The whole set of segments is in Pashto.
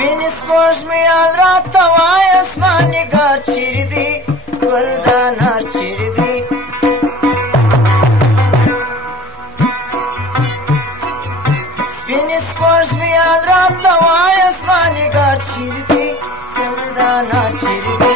سپین سپوږمۍ راته وایه زما نګار چیرې دی ګل د انار چیرې دی سپین سپوږمۍ راته وایه زما نګار چیرې دی ګل د انار چیرې دی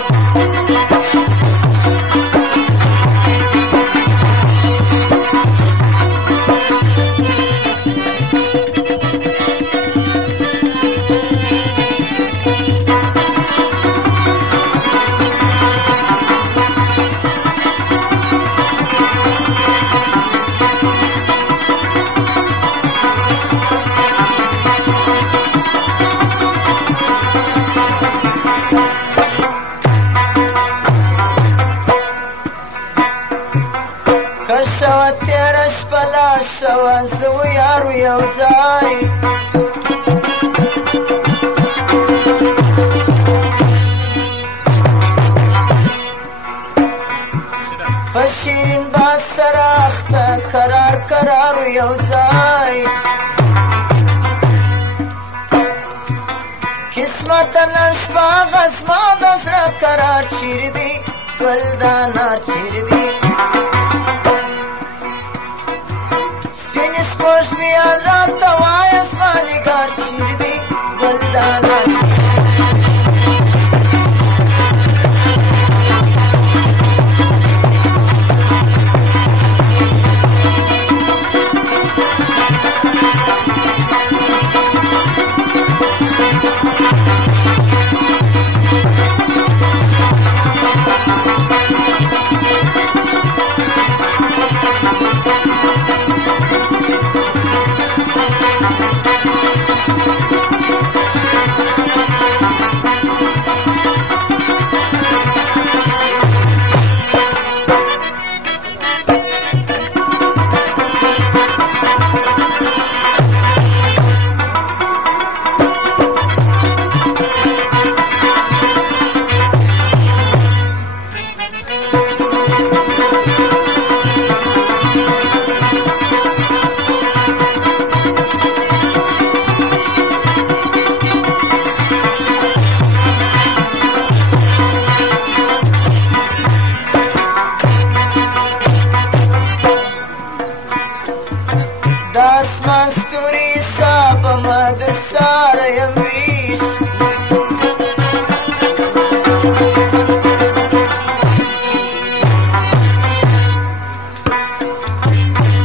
شوه تېره شپه لاړ شوه زه و یارو یو ځای په شیرین باز سره اخته کرار کرار یو ځای قسمته نن شپه هغه زما د زړه کرار چیرې دی ګل د انار چیرې دی سپوږمۍ راته وایه زما نګار چیرې دی ګل د انار د اسمان ستوري صابمه در ساره یم ویش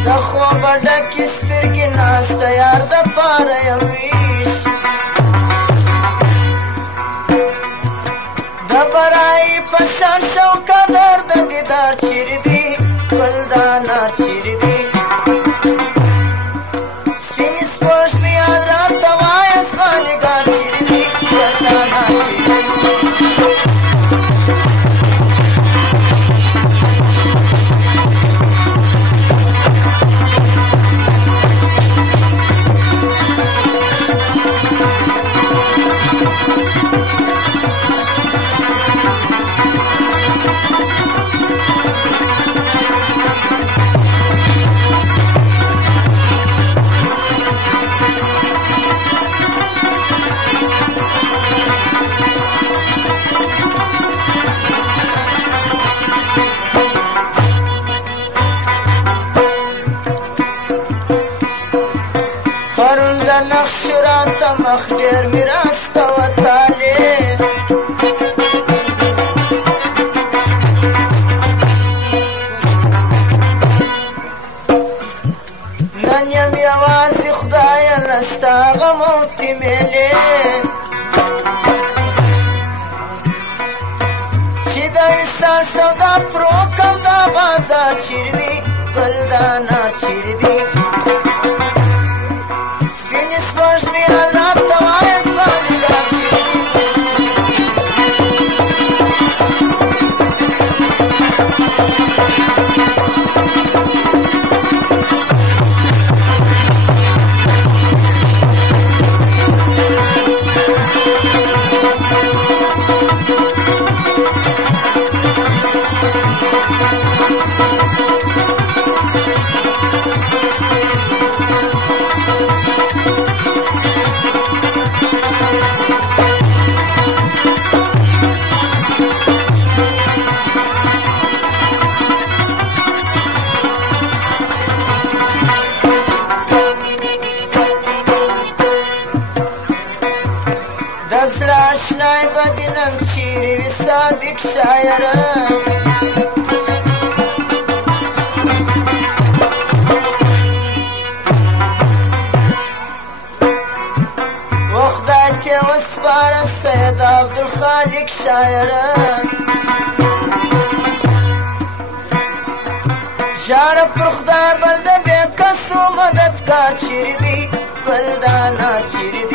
د خوبه ډکې سترګې ناسته یار د پاره یم ویش د برایي په شان شوقدار د دیدار چیرې دی ګل د انار چیرې دی نقش راته مخ ډېر مې راسته وتالې نن یم یوازې خدایه نسته هغه موتې میلې چې د وصال سودا فروکم دا بازار چیرې دی ګل د انار چیرې دی زړه اشنای به دې نن چیرې وي صادق شاعره خدای ته وسپاره سید عبدالخالق شاعره ژاړه پر خدای بل د بې کسو مددګار چیرې دی بل دانا چیرې